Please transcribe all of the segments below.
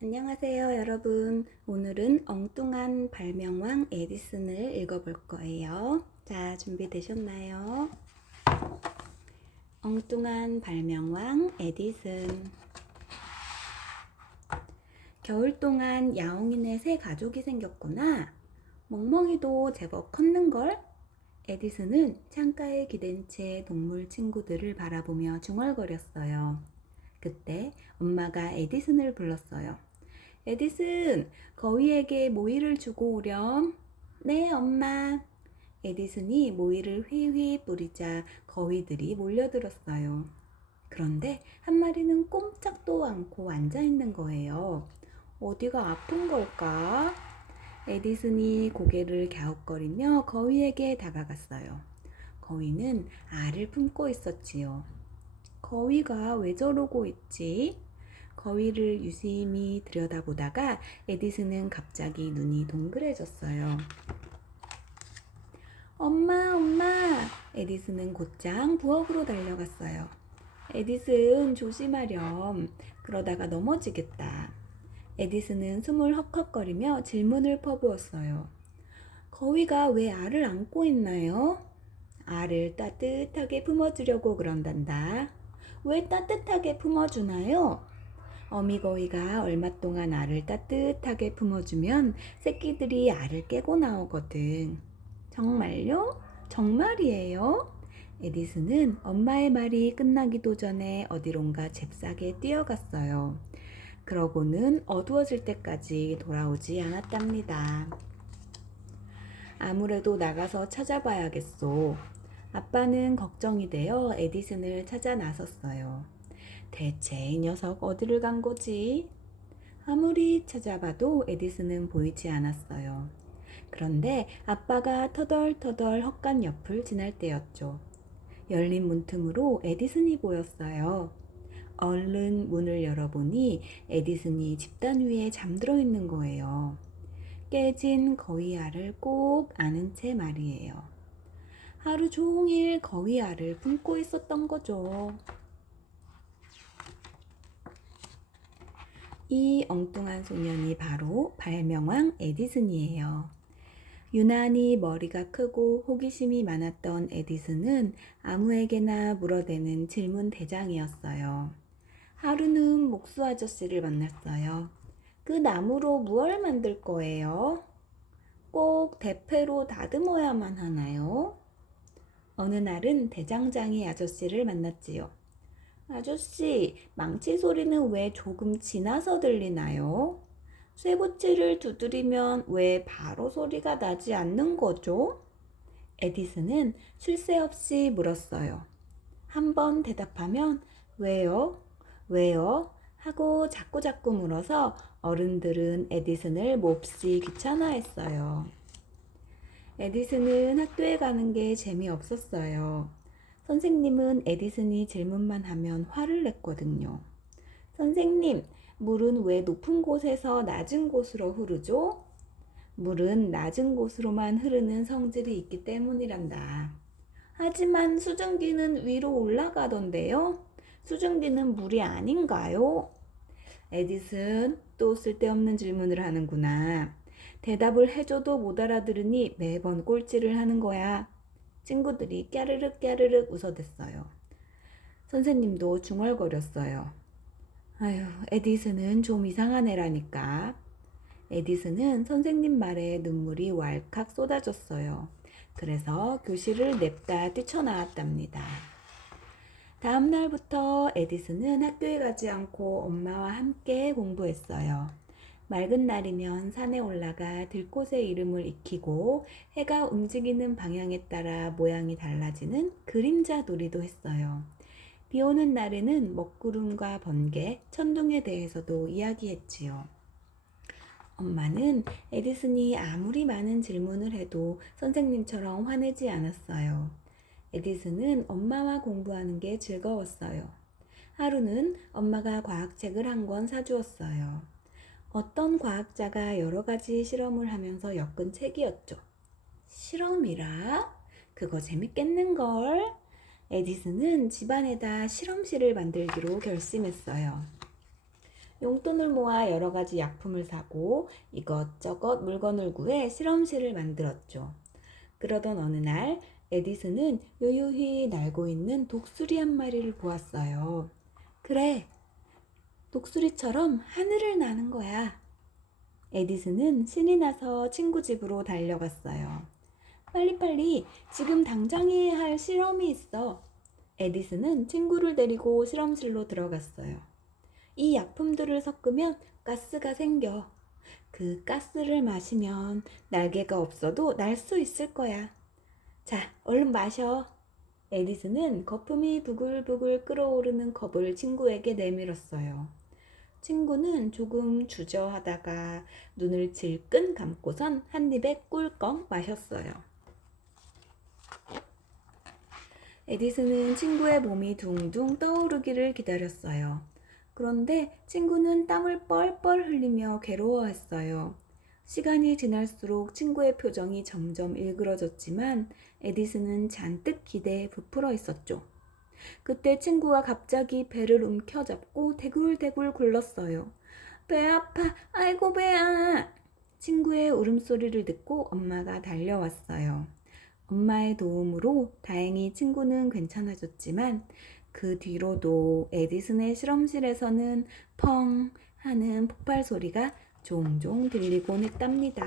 안녕하세요, 여러분. 오늘은 엉뚱한 발명왕 에디슨을 읽어볼 거예요. 자, 준비되셨나요? 엉뚱한 발명왕 에디슨. 겨울 동안 야옹이네 새 가족이 생겼구나. 멍멍이도 제법 컸는걸? 에디슨은 창가에 기댄 채 동물 친구들을 바라보며 중얼거렸어요. 그때 엄마가 에디슨을 불렀어요. 에디슨, 거위에게 모이를 주고 오렴. 네, 엄마. 에디슨이 모이를 휘휘 뿌리자 거위들이 몰려들었어요. 그런데 한 마리는 꼼짝도 않고 앉아 있는 거예요. 어디가 아픈 걸까? 에디슨이 고개를 갸웃거리며 거위에게 다가갔어요. 거위는 알을 품고 있었지요. 거위가 왜 저러고 있지? 거위를 유심히 들여다보다가 에디슨은 갑자기 눈이 동그래졌어요. 엄마, 엄마! 에디슨은 곧장 부엌으로 달려갔어요. 에디슨, 조심하렴. 그러다가 넘어지겠다. 에디슨은 숨을 헉헉거리며 질문을 퍼부었어요. 거위가 왜 알을 안고 있나요? 알을 따뜻하게 품어주려고 그런단다. 왜 따뜻하게 품어주나요? 어미거위가 얼마 동안 알을 따뜻하게 품어주면 새끼들이 알을 깨고 나오거든. 정말요? 정말이에요? 에디슨은 엄마의 말이 끝나기도 전에 어디론가 잽싸게 뛰어갔어요. 그러고는 어두워질 때까지 돌아오지 않았답니다. 아무래도 나가서 찾아봐야겠소. 아빠는 걱정이 되어 에디슨을 찾아 나섰어요. 대체 이 녀석 어디를 간 거지? 아무리 찾아봐도 에디슨은 보이지 않았어요. 그런데 아빠가 터덜터덜 헛간 옆을 지날 때였죠. 열린 문틈으로 에디슨이 보였어요. 얼른 문을 열어보니 에디슨이 집단 위에 잠들어 있는 거예요. 깨진 거위 알을 꼭 안은 채 말이에요. 하루 종일 거위 알을 품고 있었던 거죠. 이 엉뚱한 소년이 바로 발명왕 에디슨이에요. 유난히 머리가 크고 호기심이 많았던 에디슨은 아무에게나 물어대는 질문 대장이었어요. 하루는 목수 아저씨를 만났어요. 그 나무로 무얼 만들 거예요? 꼭 대패로 다듬어야만 하나요? 어느 날은 대장장이 아저씨를 만났지요. 아저씨, 망치 소리는 왜 조금 지나서 들리나요? 쇠붙이를 두드리면 왜 바로 소리가 나지 않는 거죠? 에디슨은 쉴 새 없이 물었어요. 한 번 대답하면 왜요? 왜요? 하고 자꾸자꾸 물어서 어른들은 에디슨을 몹시 귀찮아했어요. 에디슨은 학교에 가는 게 재미없었어요. 선생님은 에디슨이 질문만 하면 화를 냈거든요. 선생님, 물은 왜 높은 곳에서 낮은 곳으로 흐르죠? 물은 낮은 곳으로만 흐르는 성질이 있기 때문이란다. 하지만 수증기는 위로 올라가던데요? 수증기는 물이 아닌가요? 에디슨, 또 쓸데없는 질문을 하는구나. 대답을 해줘도 못 알아들으니 매번 꼴찌를 하는 거야. 친구들이 깨르륵 깨르륵 웃어댔어요. 선생님도 중얼거렸어요. 아휴, 에디슨은 좀 이상한 애라니까. 에디슨은 선생님 말에 눈물이 왈칵 쏟아졌어요. 그래서 교실을 냅다 뛰쳐나왔답니다. 다음 날부터 에디슨은 학교에 가지 않고 엄마와 함께 공부했어요. 맑은 날이면 산에 올라가 들꽃의 이름을 익히고 해가 움직이는 방향에 따라 모양이 달라지는 그림자 놀이도 했어요. 비 오는 날에는 먹구름과 번개, 천둥에 대해서도 이야기했지요. 엄마는 에디슨이 아무리 많은 질문을 해도 선생님처럼 화내지 않았어요. 에디슨은 엄마와 공부하는 게 즐거웠어요. 하루는 엄마가 과학책을 한 권 사주었어요. 어떤 과학자가 여러 가지 실험을 하면서 엮은 책이었죠. 실험이라? 그거 재밌겠는걸? 에디슨은 집안에다 실험실을 만들기로 결심했어요. 용돈을 모아 여러 가지 약품을 사고 이것저것 물건을 구해 실험실을 만들었죠. 그러던 어느 날 에디슨은 요요히 날고 있는 독수리 한 마리를 보았어요. 그래, 독수리처럼 하늘을 나는 거야. 에디슨은 신이 나서 친구 집으로 달려갔어요. 빨리빨리 지금 당장 해야 할 실험이 있어. 에디슨은 친구를 데리고 실험실로 들어갔어요. 이 약품들을 섞으면 가스가 생겨. 그 가스를 마시면 날개가 없어도 날 수 있을 거야. 자, 얼른 마셔. 에디슨은 거품이 부글부글 끓어오르는 컵을 친구에게 내밀었어요. 친구는 조금 주저하다가 눈을 질끈 감고선 한 입에 꿀꺽 마셨어요. 에디슨은 친구의 몸이 둥둥 떠오르기를 기다렸어요. 그런데 친구는 땀을 뻘뻘 흘리며 괴로워했어요. 시간이 지날수록 친구의 표정이 점점 일그러졌지만 에디슨은 잔뜩 기대에 부풀어 있었죠. 그때 친구가 갑자기 배를 움켜잡고 대굴대굴 굴렀어요. 배 아파, 아이고 배야. 친구의 울음소리를 듣고 엄마가 달려왔어요. 엄마의 도움으로 다행히 친구는 괜찮아졌지만 그 뒤로도 에디슨의 실험실에서는 펑 하는 폭발 소리가 종종 들리곤 했답니다.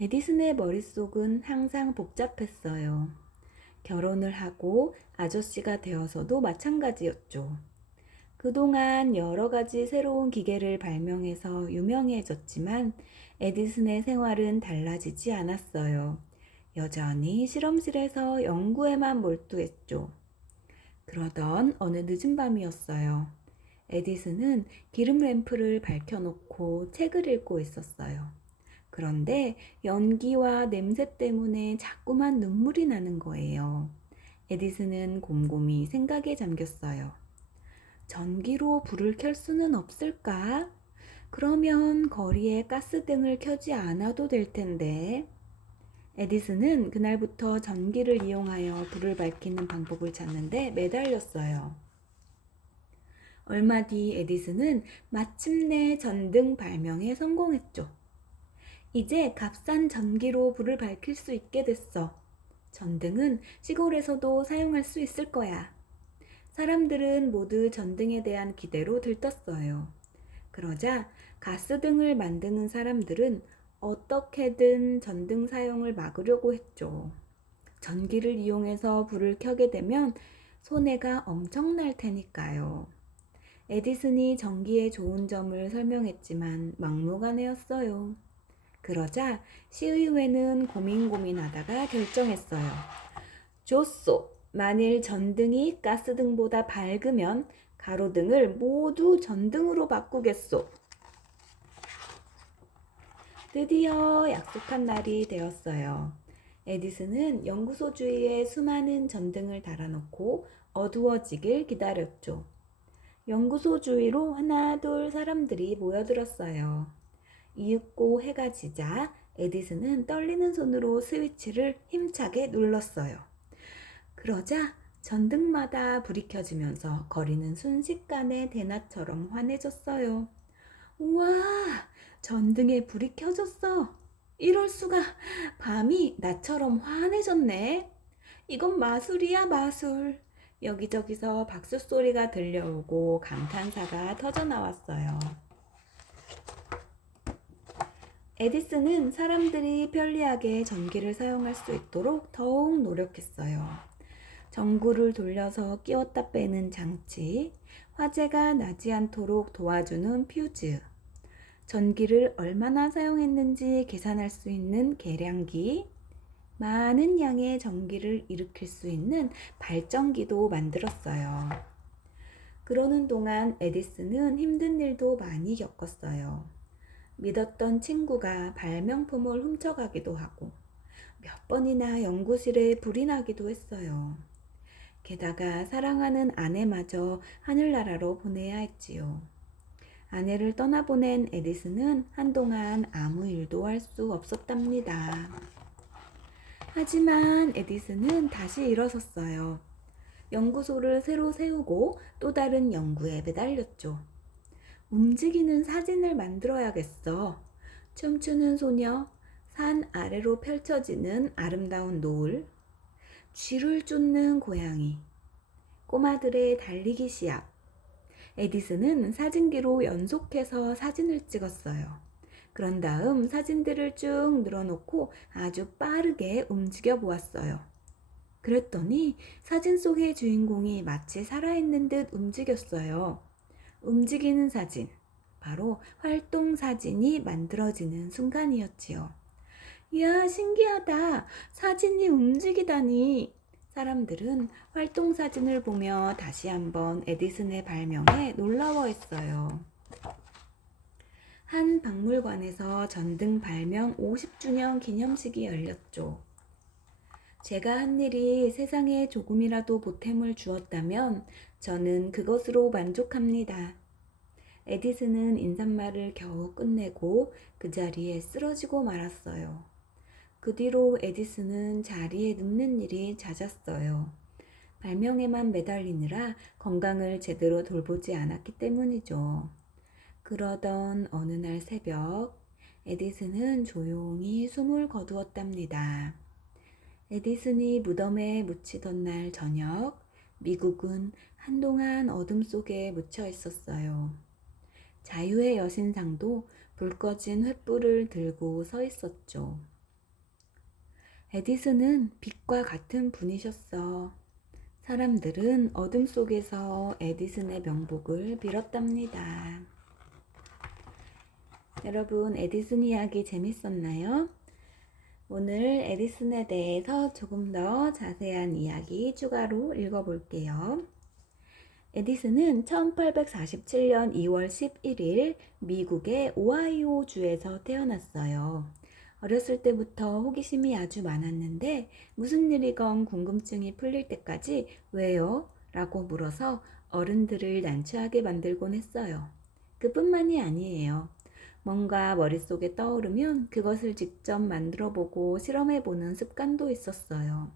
에디슨의 머릿속은 항상 복잡했어요. 결혼을 하고 아저씨가 되어서도 마찬가지였죠. 그동안 여러 가지 새로운 기계를 발명해서 유명해졌지만 에디슨의 생활은 달라지지 않았어요. 여전히 실험실에서 연구에만 몰두했죠. 그러던 어느 늦은 밤이었어요. 에디슨은 기름 램프를 밝혀놓고 책을 읽고 있었어요. 그런데 연기와 냄새 때문에 자꾸만 눈물이 나는 거예요. 에디슨은 곰곰이 생각에 잠겼어요. 전기로 불을 켤 수는 없을까? 그러면 거리에 가스등을 켜지 않아도 될 텐데. 에디슨은 그날부터 전기를 이용하여 불을 밝히는 방법을 찾는데 매달렸어요. 얼마 뒤 에디슨은 마침내 전등 발명에 성공했죠. 이제 값싼 전기로 불을 밝힐 수 있게 됐어. 전등은 시골에서도 사용할 수 있을 거야. 사람들은 모두 전등에 대한 기대로 들떴어요. 그러자 가스등을 만드는 사람들은 어떻게든 전등 사용을 막으려고 했죠. 전기를 이용해서 불을 켜게 되면 손해가 엄청날 테니까요. 에디슨이 전기의 좋은 점을 설명했지만 막무가내였어요. 그러자 시의회는 고민하다가 결정했어요. 좋소. 만일 전등이 가스등보다 밝으면 가로등을 모두 전등으로 바꾸겠소. 드디어 약속한 날이 되었어요. 에디슨은 연구소 주위에 수많은 전등을 달아놓고 어두워지길 기다렸죠. 연구소 주위로 하나 둘 사람들이 모여들었어요. 이윽고 해가 지자 에디슨은 떨리는 손으로 스위치를 힘차게 눌렀어요. 그러자 전등마다 불이 켜지면서 거리는 순식간에 대낮처럼 환해졌어요. 우와, 전등에 불이 켜졌어. 이럴 수가. 밤이 낮처럼 환해졌네. 이건 마술이야, 마술. 여기저기서 박수 소리가 들려오고 감탄사가 터져나왔어요. 에디슨은 사람들이 편리하게 전기를 사용할 수 있도록 더욱 노력했어요. 전구를 돌려서 끼웠다 빼는 장치, 화재가 나지 않도록 도와주는 퓨즈, 전기를 얼마나 사용했는지 계산할 수 있는 계량기, 많은 양의 전기를 일으킬 수 있는 발전기도 만들었어요. 그러는 동안 에디슨은 힘든 일도 많이 겪었어요. 믿었던 친구가 발명품을 훔쳐가기도 하고 몇 번이나 연구실에 불이 나기도 했어요. 게다가 사랑하는 아내마저 하늘나라로 보내야 했지요. 아내를 떠나보낸 에디슨은 한동안 아무 일도 할 수 없었답니다. 하지만 에디슨은 다시 일어섰어요. 연구소를 새로 세우고 또 다른 연구에 매달렸죠. 움직이는 사진을 만들어야겠어. 춤추는 소녀, 산 아래로 펼쳐지는 아름다운 노을, 쥐를 쫓는 고양이, 꼬마들의 달리기 시합. 에디슨은 사진기로 연속해서 사진을 찍었어요. 그런 다음 사진들을 쭉 늘어놓고 아주 빠르게 움직여 보았어요. 그랬더니 사진 속의 주인공이 마치 살아있는 듯 움직였어요. 움직이는 사진, 바로 활동 사진이 만들어지는 순간이었지요. 이야, 신기하다. 사진이 움직이다니. 사람들은 활동 사진을 보며 다시 한번 에디슨의 발명에 놀라워했어요. 한 박물관에서 전등 발명 50주년 기념식이 열렸죠. 제가 한 일이 세상에 조금이라도 보탬을 주었다면 저는 그것으로 만족합니다. 에디슨은 인사말을 겨우 끝내고 그 자리에 쓰러지고 말았어요. 그 뒤로 에디슨은 자리에 눕는 일이 잦았어요. 발명에만 매달리느라 건강을 제대로 돌보지 않았기 때문이죠. 그러던 어느 날 새벽, 에디슨은 조용히 숨을 거두었답니다. 에디슨이 무덤에 묻히던 날 저녁, 미국은 한동안 어둠 속에 묻혀 있었어요. 자유의 여신상도 불 꺼진 횃불을 들고 서 있었죠. 에디슨은 빛과 같은 분이셨어. 사람들은 어둠 속에서 에디슨의 명복을 빌었답니다. 여러분, 에디슨 이야기 재밌었나요? 오늘 에디슨에 대해서 조금 더 자세한 이야기 추가로 읽어볼게요. 에디슨은 1847년 2월 11일 미국의 오하이오 주에서 태어났어요. 어렸을 때부터 호기심이 아주 많았는데 무슨 일이건 궁금증이 풀릴 때까지 왜요? 라고 물어서 어른들을 난처하게 만들곤 했어요. 그뿐만이 아니에요. 뭔가 머릿속에 떠오르면 그것을 직접 만들어보고 실험해보는 습관도 있었어요.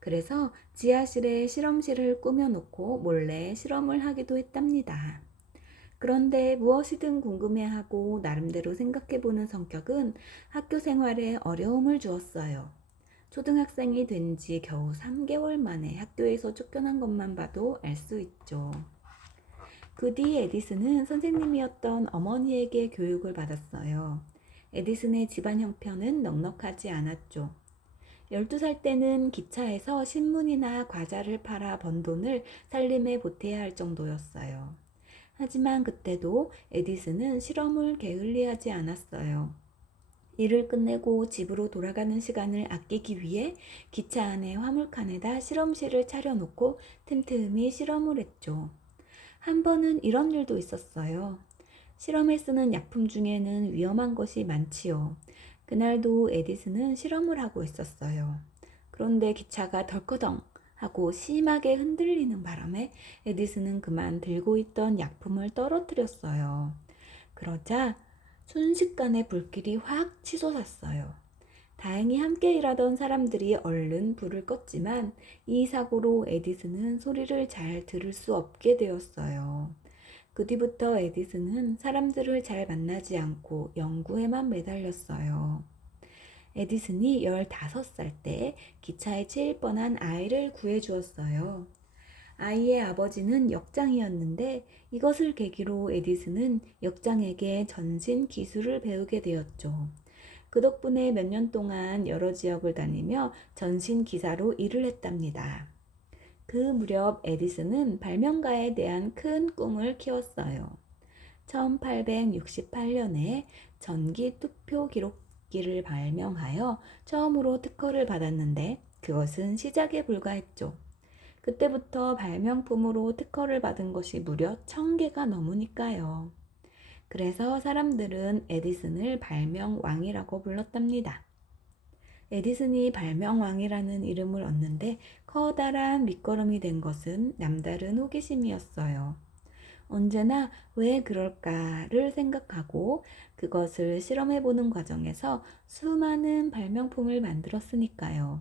그래서 지하실에 실험실을 꾸며놓고 몰래 실험을 하기도 했답니다. 그런데 무엇이든 궁금해하고 나름대로 생각해보는 성격은 학교 생활에 어려움을 주었어요. 초등학생이 된 지 겨우 3개월 만에 학교에서 쫓겨난 것만 봐도 알 수 있죠. 그 뒤 에디슨은 선생님이었던 어머니에게 교육을 받았어요. 에디슨의 집안 형편은 넉넉하지 않았죠. 12살 때는 기차에서 신문이나 과자를 팔아 번 돈을 살림에 보태야 할 정도였어요. 하지만 그때도 에디슨은 실험을 게을리하지 않았어요. 일을 끝내고 집으로 돌아가는 시간을 아끼기 위해 기차 안에 화물칸에다 실험실을 차려놓고 틈틈이 실험을 했죠. 한 번은 이런 일도 있었어요. 실험에 쓰는 약품 중에는 위험한 것이 많지요. 그날도 에디슨은 실험을 하고 있었어요. 그런데 기차가 덜커덩 하고 심하게 흔들리는 바람에 에디슨은 그만 들고 있던 약품을 떨어뜨렸어요. 그러자 순식간에 불길이 확 치솟았어요. 다행히 함께 일하던 사람들이 얼른 불을 껐지만 이 사고로 에디슨은 소리를 잘 들을 수 없게 되었어요. 그 뒤부터 에디슨은 사람들을 잘 만나지 않고 연구에만 매달렸어요. 에디슨이 15살 때 기차에 치일 뻔한 아이를 구해주었어요. 아이의 아버지는 역장이었는데 이것을 계기로 에디슨은 역장에게 전신 기술을 배우게 되었죠. 그 덕분에 몇 년 동안 여러 지역을 다니며 전신 기사로 일을 했답니다. 그 무렵 에디슨은 발명가에 대한 큰 꿈을 키웠어요. 1868년에 전기 투표 기록기를 발명하여 처음으로 특허를 받았는데 그것은 시작에 불과했죠. 그때부터 발명품으로 특허를 받은 것이 무려 1000개가 넘으니까요. 그래서 사람들은 에디슨을 발명왕이라고 불렀답니다. 에디슨이 발명왕이라는 이름을 얻는데 커다란 밑거름이 된 것은 남다른 호기심이었어요. 언제나 왜 그럴까를 생각하고 그것을 실험해보는 과정에서 수많은 발명품을 만들었으니까요.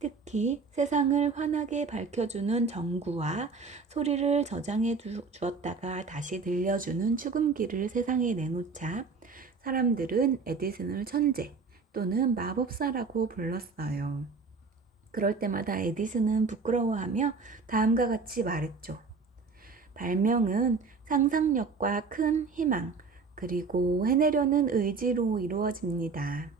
특히 세상을 환하게 밝혀주는 전구와 소리를 저장해 주었다가 다시 들려주는 축음기를 세상에 내놓자 사람들은 에디슨을 천재 또는 마법사라고 불렀어요. 그럴 때마다 에디슨은 부끄러워하며 다음과 같이 말했죠. 발명은 상상력과 큰 희망, 그리고 해내려는 의지로 이루어집니다.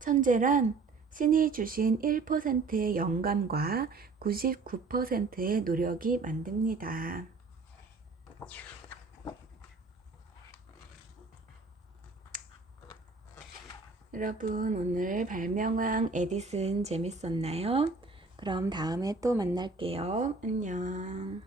천재란 신이 주신 1%의 영감과 99%의 노력이 만듭니다. 여러분, 오늘 발명왕 에디슨 재밌었나요? 그럼 다음에 또 만날게요. 안녕.